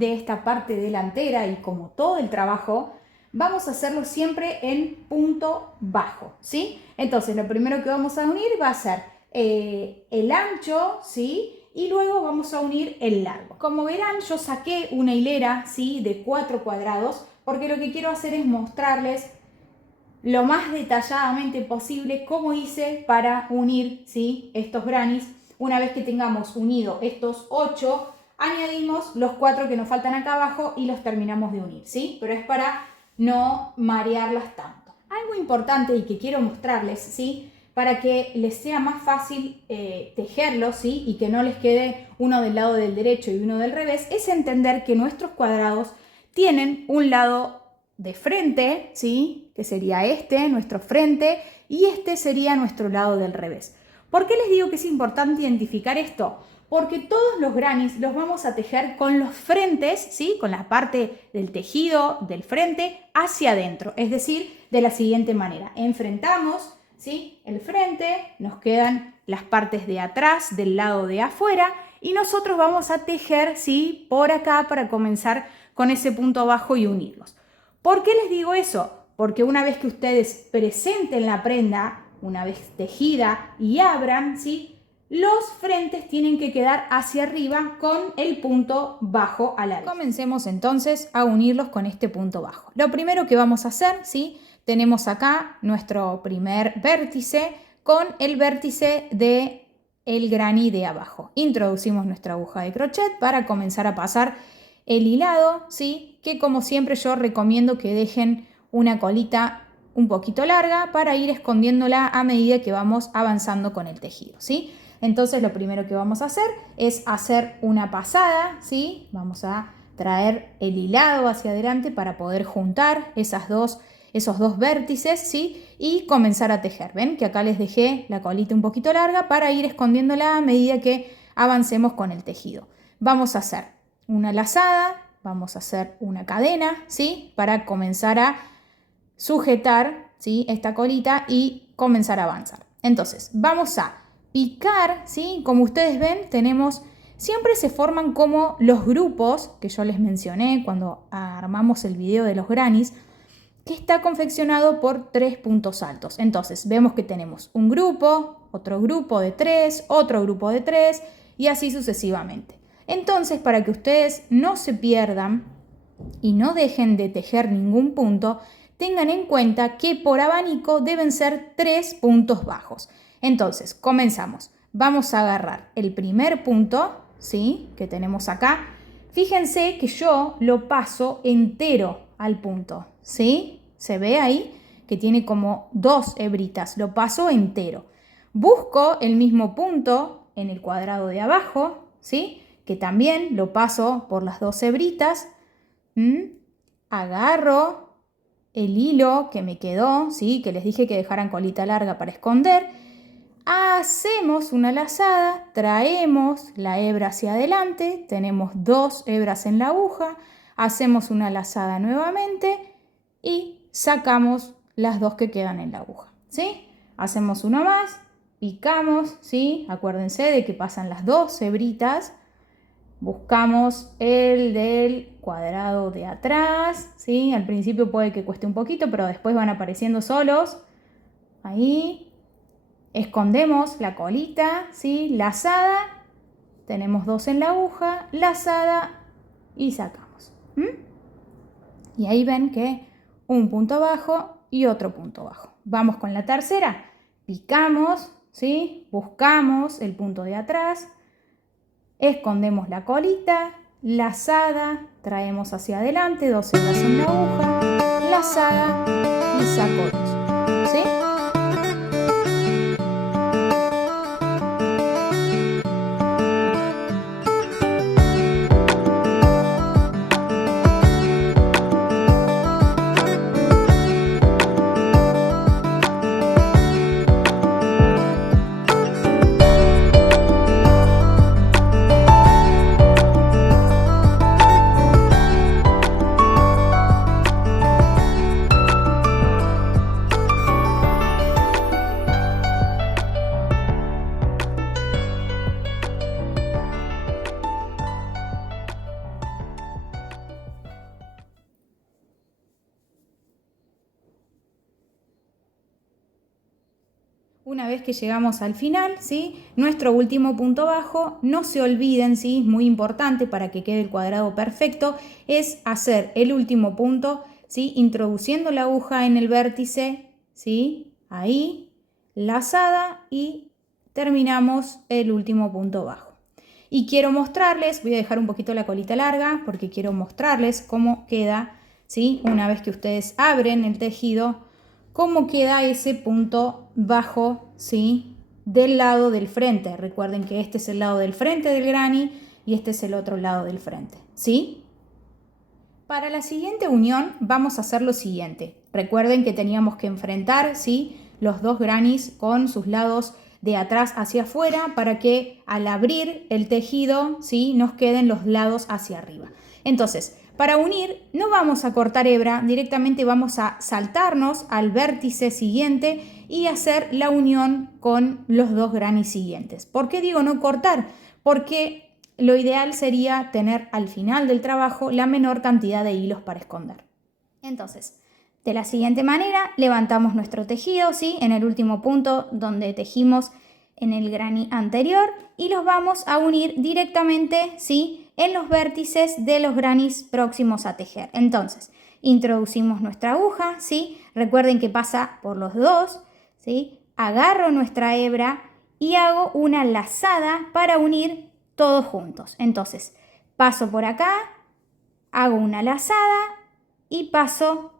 de esta parte delantera y como todo el trabajo, vamos a hacerlo siempre en punto bajo, ¿sí? Entonces, lo primero que vamos a unir va a ser el ancho, ¿sí? Y luego vamos a unir el largo. Como verán, yo saqué una hilera, ¿sí? De 4 cuadrados, porque lo que quiero hacer es mostrarles lo más detalladamente posible cómo hice para unir, ¿sí? Estos grannies. Una vez que tengamos unido estos 8, añadimos los 4 que nos faltan acá abajo y los terminamos de unir, ¿sí? Pero es para no marearlas tanto. Algo importante y que quiero mostrarles, ¿sí? Para que les sea más fácil tejerlos, ¿sí? Y que no les quede uno del lado del derecho y uno del revés, es entender que nuestros cuadrados tienen un lado de frente, ¿sí? Que sería este, nuestro frente, y este sería nuestro lado del revés. ¿Por qué les digo que es importante identificar esto? Porque todos los grannies los vamos a tejer con los frentes, ¿sí? Con la parte del tejido del frente hacia adentro, es decir, de la siguiente manera. Enfrentamos, ¿sí? El frente, nos quedan las partes de atrás, del lado de afuera, y nosotros vamos a tejer, ¿sí? Por acá para comenzar con ese punto bajo y unirlos. ¿Por qué les digo eso? Porque una vez que ustedes presenten la prenda, una vez tejida y abran, ¿sí? Los frentes tienen que quedar hacia arriba con el punto bajo a la vez. Comencemos entonces a unirlos con este punto bajo. Lo primero que vamos a hacer, ¿sí? Tenemos acá nuestro primer vértice con el vértice del granny de abajo. Introducimos nuestra aguja de crochet para comenzar a pasar el hilado, ¿sí? Que como siempre yo recomiendo que dejen una colita un poquito larga para ir escondiéndola a medida que vamos avanzando con el tejido, ¿sí? Entonces lo primero que vamos a hacer es hacer una pasada, ¿sí? Vamos a traer el hilado hacia adelante para poder juntar esos dos vértices, ¿sí? Y comenzar a tejer. ¿Ven? Que acá les dejé la colita un poquito larga para ir escondiéndola a medida que avancemos con el tejido. Vamos a hacer una lazada, vamos a hacer una cadena, ¿sí? Para comenzar a sujetar, ¿sí? Esta colita y comenzar a avanzar. Entonces, vamos a picar, ¿sí? Como ustedes ven, siempre se forman como los grupos que yo les mencioné cuando armamos el video de los grannies, que está confeccionado por 3 puntos altos. Entonces, vemos que tenemos un grupo, otro grupo de 3, otro grupo de 3 y así sucesivamente. Entonces, para que ustedes no se pierdan y no dejen de tejer ningún punto, tengan en cuenta que por abanico deben ser 3 puntos bajos. Entonces, comenzamos. Vamos a agarrar el primer punto, ¿sí? Que tenemos acá. Fíjense que yo lo paso entero al punto, ¿sí? ¿Se ve ahí? Que tiene como 2 hebritas. Lo paso entero. Busco el mismo punto en el cuadrado de abajo, ¿sí? Que también lo paso por las 2 hebritas. Agarro el hilo que me quedó, ¿sí? Que les dije que dejaran colita larga para esconder. Hacemos una lazada, traemos la hebra hacia adelante, tenemos 2 hebras en la aguja, hacemos una lazada nuevamente y sacamos las 2 que quedan en la aguja, ¿sí? Hacemos uno más, picamos, ¿sí? Acuérdense de que pasan las 2 hebritas, buscamos el del cuadrado de atrás, ¿sí? Al principio puede que cueste un poquito, pero después van apareciendo solos, ahí. Escondemos la colita, ¿sí? Lazada, tenemos 2 en la aguja, lazada y sacamos. Y ahí ven que un punto bajo y otro punto bajo. Vamos con la tercera, picamos, ¿sí? Buscamos el punto de atrás, escondemos la colita, lazada, traemos hacia adelante, 2 hebras en la aguja, lazada y saco 2, ¿sí? Una vez que llegamos al final, ¿sí? Nuestro último punto bajo, no se olviden, ¿sí? Es muy importante para que quede el cuadrado perfecto, es hacer el último punto, ¿sí? Introduciendo la aguja en el vértice, ¿sí? Ahí, lazada y terminamos el último punto bajo. Y quiero mostrarles, voy a dejar un poquito la colita larga porque quiero mostrarles cómo queda, ¿sí? Una vez que ustedes abren el tejido, cómo queda ese punto bajo, ¿sí? Del lado del frente. Recuerden que este es el lado del frente del granny y este es el otro lado del frente, ¿sí? Para la siguiente unión vamos a hacer lo siguiente. Recuerden que teníamos que enfrentar, ¿sí? Los dos grannies con sus lados de atrás hacia afuera para que al abrir el tejido, ¿sí? Nos queden los lados hacia arriba. Entonces, para unir no vamos a cortar hebra, directamente vamos a saltarnos al vértice siguiente y hacer la unión con los dos grannies siguientes. ¿Por qué digo no cortar? Porque lo ideal sería tener al final del trabajo la menor cantidad de hilos para esconder. Entonces, de la siguiente manera, levantamos nuestro tejido, ¿sí? En el último punto donde tejimos en el granny anterior y los vamos a unir directamente, ¿sí? En los vértices de los grannies próximos a tejer. Entonces, introducimos nuestra aguja, ¿sí? Recuerden que pasa por los dos, ¿sí? Agarro nuestra hebra y hago una lazada para unir todos juntos. Entonces, paso por acá, hago una lazada y paso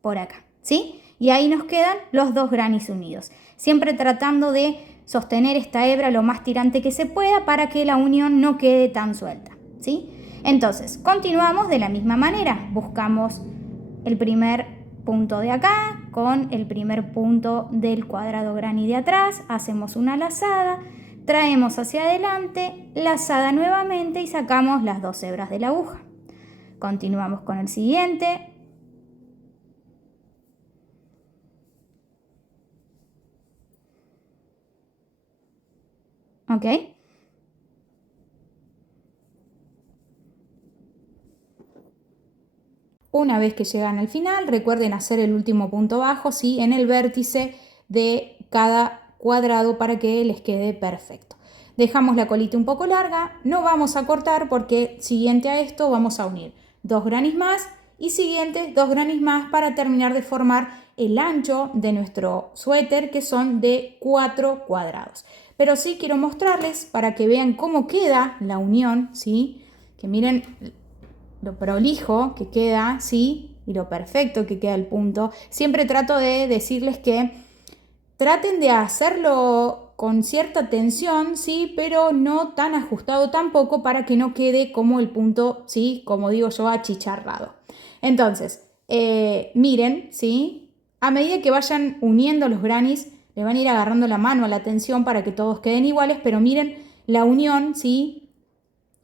por acá, ¿sí? Y ahí nos quedan los dos grannies unidos. Siempre tratando de sostener esta hebra lo más tirante que se pueda para que la unión no quede tan suelta, ¿sí? Entonces, continuamos de la misma manera. Buscamos el primer punto de acá con el primer punto del cuadrado granny de atrás, hacemos una lazada, traemos hacia adelante, lazada nuevamente y sacamos las dos hebras de la aguja. Continuamos con el siguiente. ¿Ok? Una vez que llegan al final, recuerden hacer el último punto bajo, ¿sí? En el vértice de cada cuadrado para que les quede perfecto. Dejamos la colita un poco larga, no vamos a cortar porque siguiente a esto vamos a unir dos grannies más y siguientes dos grannies más para terminar de formar el ancho de nuestro suéter, que son de 4 cuadrados. Pero sí quiero mostrarles para que vean cómo queda la unión, ¿sí? Que miren lo prolijo que queda, ¿sí? Y lo perfecto que queda el punto. Siempre trato de decirles que traten de hacerlo con cierta tensión, ¿sí? Pero no tan ajustado tampoco para que no quede como el punto, ¿sí? Como digo yo, achicharrado. Entonces, miren, ¿sí? A medida que vayan uniendo los grannies, le van a ir agarrando la mano a la tensión para que todos queden iguales, pero miren la unión, ¿sí?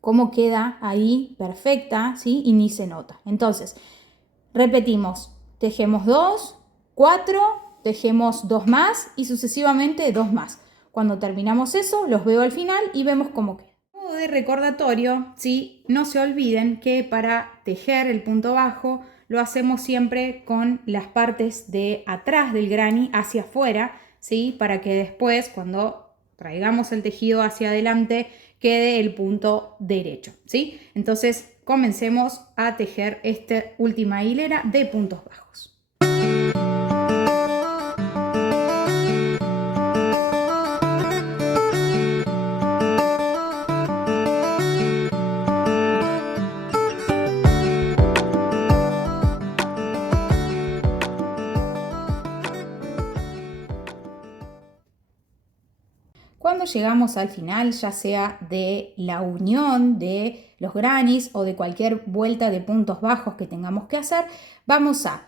Cómo queda ahí perfecta, ¿sí? Y ni se nota. Entonces, repetimos, tejemos 2, 4, tejemos 2 más y sucesivamente 2 más. Cuando terminamos eso, los veo al final y vemos cómo queda. Modo de recordatorio, ¿sí? No se olviden que para tejer el punto bajo lo hacemos siempre con las partes de atrás del granny hacia afuera, ¿sí? Para que después, cuando traigamos el tejido hacia adelante, quede el punto derecho, ¿sí? Entonces, comencemos a tejer esta última hilera de puntos bajos. Cuando llegamos al final, ya sea de la unión de los grannies o de cualquier vuelta de puntos bajos que tengamos que hacer, vamos a,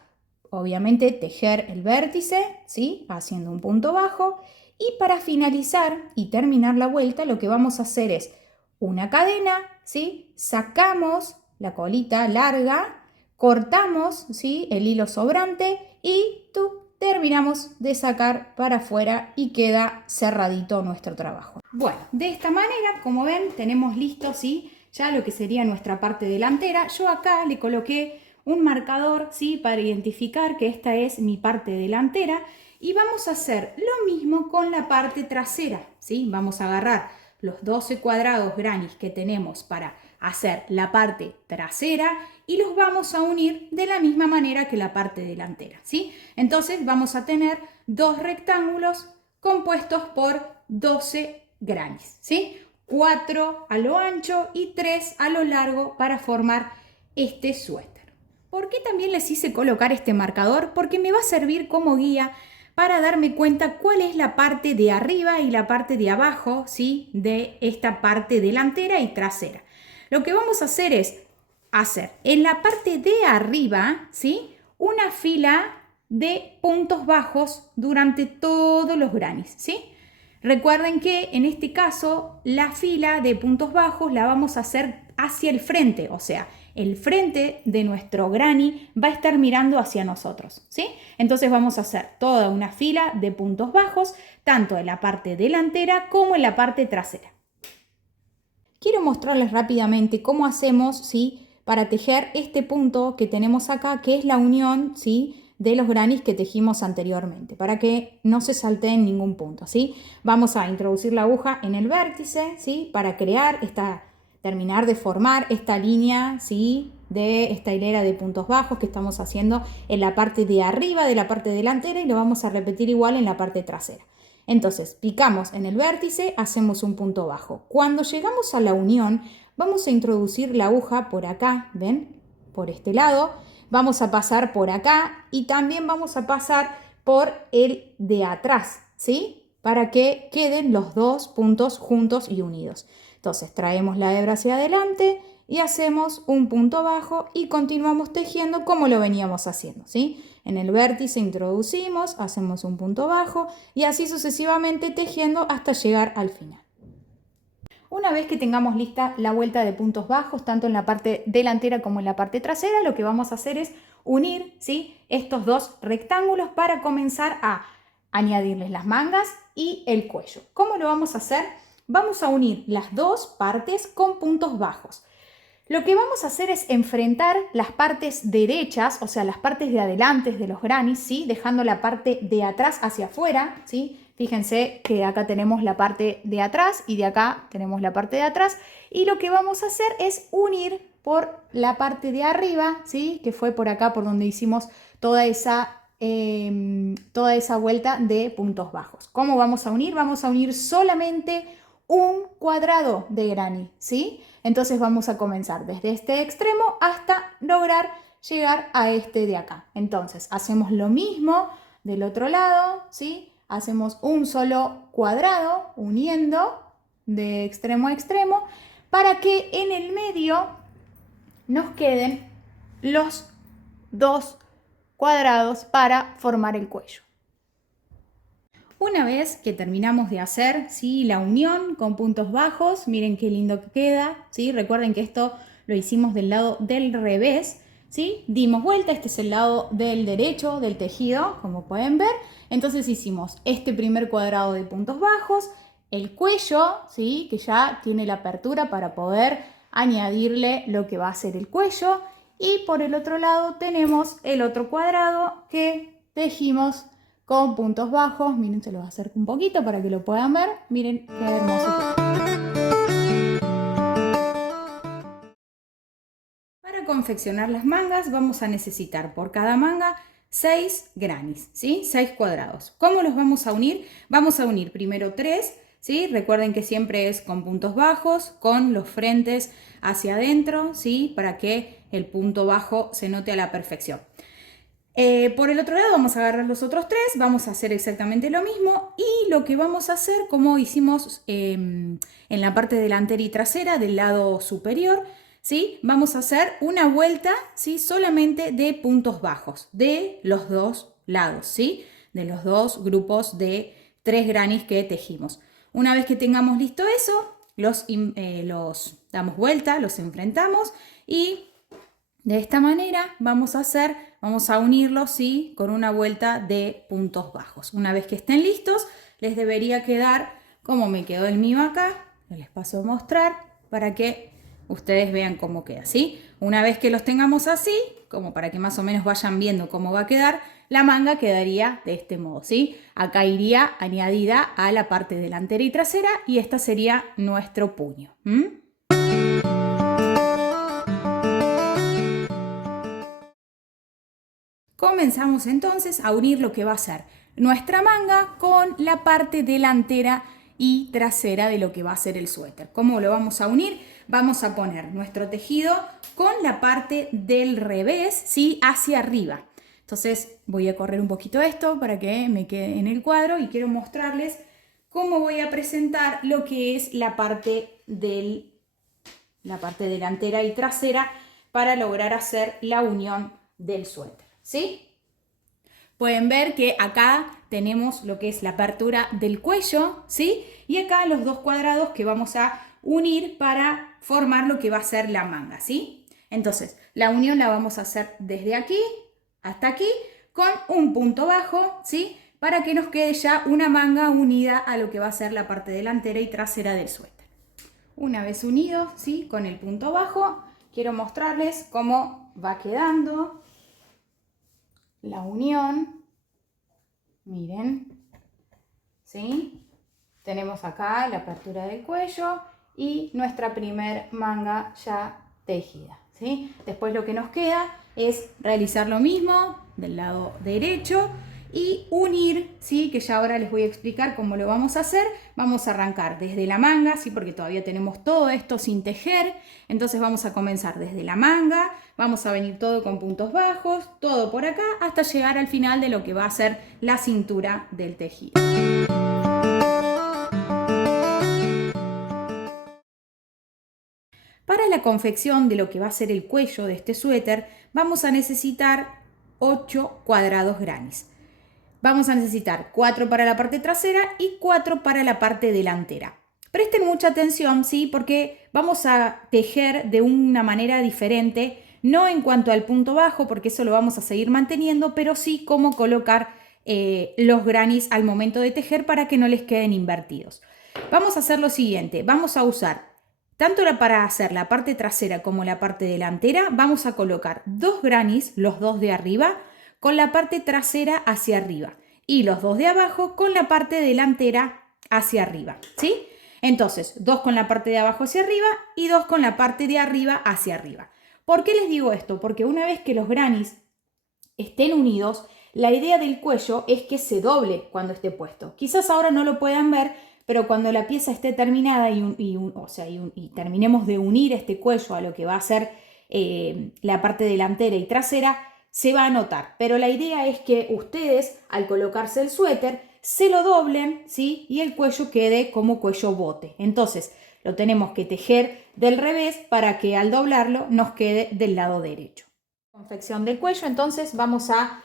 obviamente, tejer el vértice, ¿sí? Haciendo un punto bajo. Y para finalizar y terminar la vuelta, lo que vamos a hacer es una cadena, ¿sí? Sacamos la colita larga, cortamos, ¿sí? El hilo sobrante y terminamos de sacar para afuera y queda cerradito nuestro trabajo. Bueno, de esta manera, como ven, tenemos listo, ¿sí? Ya lo que sería nuestra parte delantera. Yo acá le coloqué un marcador, ¿sí? Para identificar que esta es mi parte delantera. Y vamos a hacer lo mismo con la parte trasera, ¿sí? Vamos a agarrar los 12 cuadrados granny que tenemos para hacer la parte trasera y los vamos a unir de la misma manera que la parte delantera, ¿sí? Entonces vamos a tener dos rectángulos compuestos por 12 grannies, ¿sí? 4 a lo ancho y 3 a lo largo para formar este suéter. ¿Por qué también les hice colocar este marcador? Porque me va a servir como guía para darme cuenta cuál es la parte de arriba y la parte de abajo, ¿sí? De esta parte delantera y trasera. Lo que vamos a hacer es hacer en la parte de arriba, ¿sí? Una fila de puntos bajos durante todos los grannies, ¿sí? Recuerden que en este caso la fila de puntos bajos la vamos a hacer hacia el frente, o sea, el frente de nuestro granny va a estar mirando hacia nosotros, ¿sí? Entonces vamos a hacer toda una fila de puntos bajos, tanto en la parte delantera como en la parte trasera. Quiero mostrarles rápidamente cómo hacemos, ¿sí? Para tejer este punto que tenemos acá, que es la unión, ¿sí? De los grannies que tejimos anteriormente, para que no se salteen ningún punto, ¿sí? Vamos a introducir la aguja en el vértice, ¿sí? Para terminar de formar esta línea, ¿sí? De esta hilera de puntos bajos que estamos haciendo en la parte de arriba de la parte delantera y lo vamos a repetir igual en la parte trasera. Entonces, picamos en el vértice, hacemos un punto bajo. Cuando llegamos a la unión, vamos a introducir la aguja por acá, ¿ven? Por este lado. Vamos a pasar por acá y también vamos a pasar por el de atrás, ¿sí? Para que queden los dos puntos juntos y unidos. Entonces, traemos la hebra hacia adelante y hacemos un punto bajo y continuamos tejiendo como lo veníamos haciendo, ¿sí? En el vértice introducimos, hacemos un punto bajo y así sucesivamente tejiendo hasta llegar al final. Una vez que tengamos lista la vuelta de puntos bajos, tanto en la parte delantera como en la parte trasera, lo que vamos a hacer es unir, ¿sí? Estos dos rectángulos para comenzar a añadirles las mangas y el cuello. ¿Cómo lo vamos a hacer? Vamos a unir las dos partes con puntos bajos. Lo que vamos a hacer es enfrentar las partes derechas, o sea, las partes de adelante de los grannies, ¿sí? Dejando la parte de atrás hacia afuera, ¿sí? Fíjense que acá tenemos la parte de atrás y de acá tenemos la parte de atrás. Y lo que vamos a hacer es unir por la parte de arriba, ¿sí? Que fue por acá por donde hicimos toda esa vuelta de puntos bajos. ¿Cómo vamos a unir? Vamos a unir solamente un cuadrado de granny, ¿sí? Entonces vamos a comenzar desde este extremo hasta lograr llegar a este de acá. Entonces hacemos lo mismo del otro lado, ¿sí? Hacemos un solo cuadrado uniendo de extremo a extremo para que en el medio nos queden los dos cuadrados para formar el cuello. Una vez que terminamos de hacer, ¿sí? La unión con puntos bajos, miren qué lindo que queda, ¿sí? Recuerden que esto lo hicimos del lado del revés, ¿sí? Dimos vuelta, este es el lado del derecho del tejido, como pueden ver. Entonces hicimos este primer cuadrado de puntos bajos, el cuello, ¿sí? Que ya tiene la apertura para poder añadirle lo que va a ser el cuello. Y por el otro lado tenemos el otro cuadrado que tejimos con puntos bajos. Miren, se los acerco un poquito para que lo puedan ver. Miren qué hermoso. Para confeccionar las mangas vamos a necesitar por cada manga 6 grannies, ¿sí? 6 cuadrados. ¿Cómo los vamos a unir? Vamos a unir primero 3, ¿sí? Recuerden que siempre es con puntos bajos, con los frentes hacia adentro, ¿sí? Para que el punto bajo se note a la perfección. Por el otro lado vamos a agarrar los otros 3, vamos a hacer exactamente lo mismo y lo que vamos a hacer, como hicimos en la parte delantera y trasera del lado superior, ¿sí? Vamos a hacer una vuelta, ¿sí? Solamente de puntos bajos de los dos lados, ¿sí? De los dos grupos de 3 grannies que tejimos. Una vez que tengamos listo eso, los damos vuelta, los enfrentamos y de esta manera vamos a unirlos, ¿sí? Con una vuelta de puntos bajos. Una vez que estén listos, les debería quedar como me quedó el mío acá. Les paso a mostrar para que ustedes vean cómo queda, ¿sí? Una vez que los tengamos así, como para que más o menos vayan viendo cómo va a quedar, la manga quedaría de este modo, ¿sí? Acá iría añadida a la parte delantera y trasera y esta sería nuestro puño. Comenzamos entonces a unir lo que va a ser nuestra manga con la parte delantera y trasera de lo que va a ser el suéter. ¿Cómo lo vamos a unir? Vamos a poner nuestro tejido con la parte del revés, ¿sí? Hacia arriba. Entonces voy a correr un poquito esto para que me quede en el cuadro y quiero mostrarles cómo voy a presentar lo que es la parte delantera y trasera para lograr hacer la unión del suéter, ¿sí? Pueden ver que acá tenemos lo que es la apertura del cuello, ¿sí? Y acá los dos cuadrados que vamos a unir para formar lo que va a ser la manga, ¿sí? Entonces, la unión la vamos a hacer desde aquí hasta aquí con un punto bajo, ¿sí? Para que nos quede ya una manga unida a lo que va a ser la parte delantera y trasera del suéter. Una vez unidos, ¿sí? Con el punto bajo, quiero mostrarles cómo va quedando la unión. Miren, ¿sí? Tenemos acá la apertura del cuello y nuestra primer manga ya tejida, ¿sí? Después lo que nos queda es realizar lo mismo del lado derecho y unir, ¿sí? Que ya ahora les voy a explicar cómo lo vamos a hacer. Vamos a arrancar desde la manga, ¿sí? Porque todavía tenemos todo esto sin tejer. Entonces vamos a comenzar desde la manga, vamos a venir todo con puntos bajos, todo por acá, hasta llegar al final de lo que va a ser la cintura del tejido. Para la confección de lo que va a ser el cuello de este suéter, vamos a necesitar 8 cuadrados grannies. Vamos a necesitar 4 para la parte trasera y 4 para la parte delantera. Presten mucha atención, ¿sí? Porque vamos a tejer de una manera diferente, no en cuanto al punto bajo, porque eso lo vamos a seguir manteniendo, pero sí cómo colocar los grannies al momento de tejer para que no les queden invertidos. Vamos a hacer lo siguiente, vamos a usar tanto para hacer la parte trasera como la parte delantera, vamos a colocar 2 grannies, los dos de arriba, con la parte trasera hacia arriba y los dos de abajo con la parte delantera hacia arriba, ¿sí? Entonces, 2 con la parte de abajo hacia arriba y 2 con la parte de arriba hacia arriba. ¿Por qué les digo esto? Porque una vez que los grannies estén unidos, la idea del cuello es que se doble cuando esté puesto. Quizás ahora no lo puedan ver, pero cuando la pieza esté terminada y terminemos de unir este cuello a lo que va a ser la parte delantera y trasera, se va a notar. Pero la idea es que ustedes, al colocarse el suéter, se lo doblen, ¿sí? Y el cuello quede como cuello bote. Entonces, lo tenemos que tejer del revés para que al doblarlo nos quede del lado derecho. Confección del cuello, entonces vamos a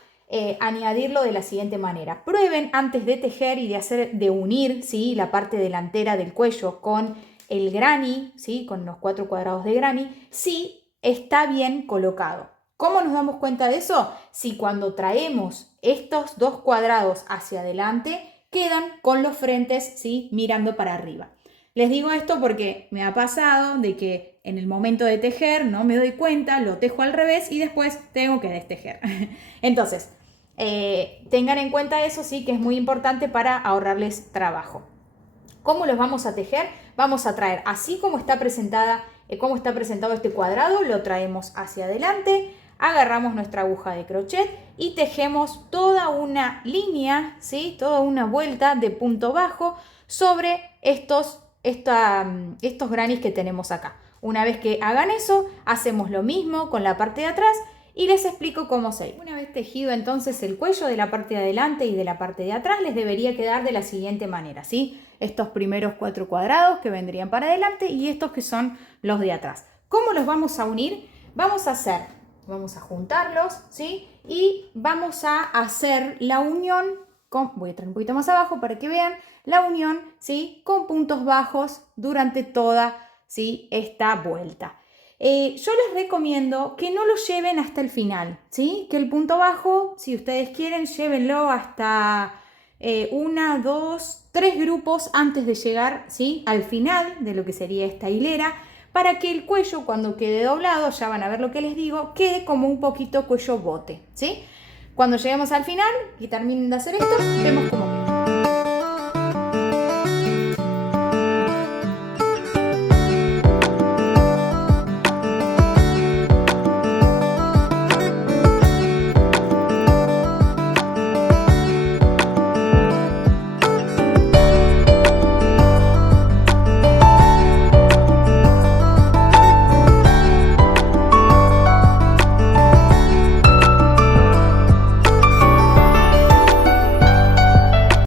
añadirlo de la siguiente manera. Prueben antes de tejer y de unir, ¿sí? La parte delantera del cuello con el granny, ¿sí? Con los 4 cuadrados de granny, si está bien colocado. ¿Cómo nos damos cuenta de eso? Si cuando traemos estos 2 cuadrados hacia adelante, quedan con los frentes, ¿sí? Mirando para arriba. Les digo esto porque me ha pasado de que en el momento de tejer no me doy cuenta, lo tejo al revés y después tengo que destejer. Entonces, tengan en cuenta eso, sí, que es muy importante para ahorrarles trabajo. ¿Cómo los vamos a tejer? Vamos a traer así como está presentado este cuadrado, lo traemos hacia adelante, agarramos nuestra aguja de crochet y tejemos toda una línea, ¿sí? Toda una vuelta de punto bajo sobre estos grannies que tenemos acá. Una vez que hagan eso, hacemos lo mismo con la parte de atrás y les explico cómo se hace. Una vez tejido entonces el cuello de la parte de adelante y de la parte de atrás, les debería quedar de la siguiente manera, ¿sí? Estos primeros 4 cuadrados que vendrían para adelante y estos que son los de atrás. ¿Cómo los vamos a unir? Vamos a juntarlos, ¿sí? Y vamos a hacer la unión voy a traer un poquito más abajo para que vean la unión, ¿sí? Con puntos bajos durante toda, ¿sí? Esta vuelta. Yo les recomiendo que no lo lleven hasta el final, ¿sí? Que el punto bajo, si ustedes quieren, llévenlo hasta 1, 2, 3 grupos antes de llegar, ¿sí? Al final de lo que sería esta hilera, para que el cuello cuando quede doblado, ya van a ver lo que les digo, quede como un poquito cuello bote, ¿sí? Cuando lleguemos al final y terminen de hacer esto, vemos cómo queda.